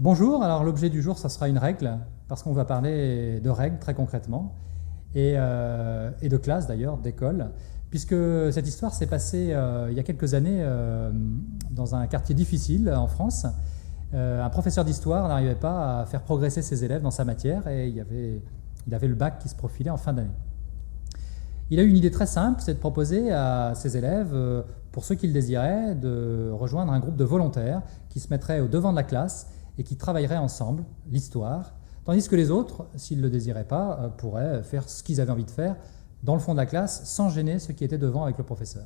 Bonjour, alors l'objet du jour, ça sera une règle, parce qu'on va parler de règles très concrètement, et de classe d'ailleurs, d'école, puisque cette histoire s'est passée il y a quelques années dans un quartier difficile en France. Un professeur d'histoire n'arrivait pas à faire progresser ses élèves dans sa matière, et il avait le bac qui se profilait en fin d'année. Il a eu une idée très simple, c'est de proposer à ses élèves, pour ceux qui le désiraient, de rejoindre un groupe de volontaires qui se mettraient au devant de la classe et qui travailleraient ensemble l'histoire, tandis que les autres, s'ils ne le désiraient pas, pourraient faire ce qu'ils avaient envie de faire dans le fond de la classe sans gêner ceux qui étaient devant avec le professeur.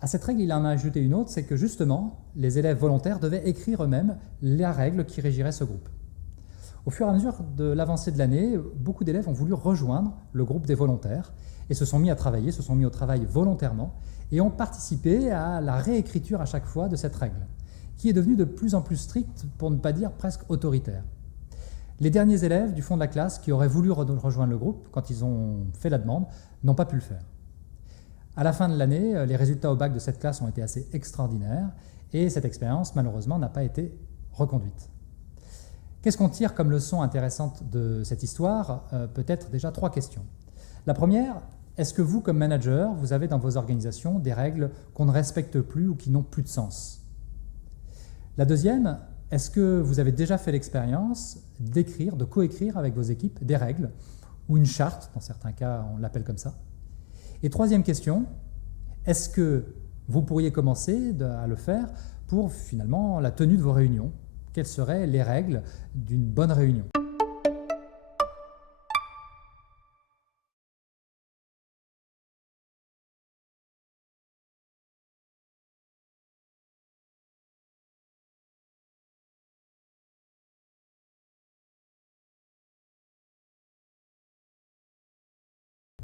À cette règle, il en a ajouté une autre, c'est que justement, les élèves volontaires devaient écrire eux-mêmes la règle qui régirait ce groupe. Au fur et à mesure de l'avancée de l'année, beaucoup d'élèves ont voulu rejoindre le groupe des volontaires et se sont mis à travailler, se sont mis au travail volontairement et ont participé à la réécriture à chaque fois de cette règle, qui est devenue de plus en plus stricte, pour ne pas dire presque autoritaire. Les derniers élèves du fond de la classe qui auraient voulu rejoindre le groupe, quand ils ont fait la demande, n'ont pas pu le faire. À la fin de l'année, les résultats au bac de cette classe ont été assez extraordinaires et cette expérience, malheureusement, n'a pas été reconduite. Qu'est-ce qu'on tire comme leçon intéressante de cette histoire? Peut-être déjà 3 questions. La première, est-ce que vous, comme manager, vous avez dans vos organisations des règles qu'on ne respecte plus ou qui n'ont plus de sens? La deuxième, est-ce que vous avez déjà fait l'expérience d'écrire, de coécrire avec vos équipes des règles, ou une charte, dans certains cas on l'appelle comme ça? Et troisième question, est-ce que vous pourriez commencer à le faire pour finalement la tenue de vos réunions? Quelles seraient les règles d'une bonne réunion?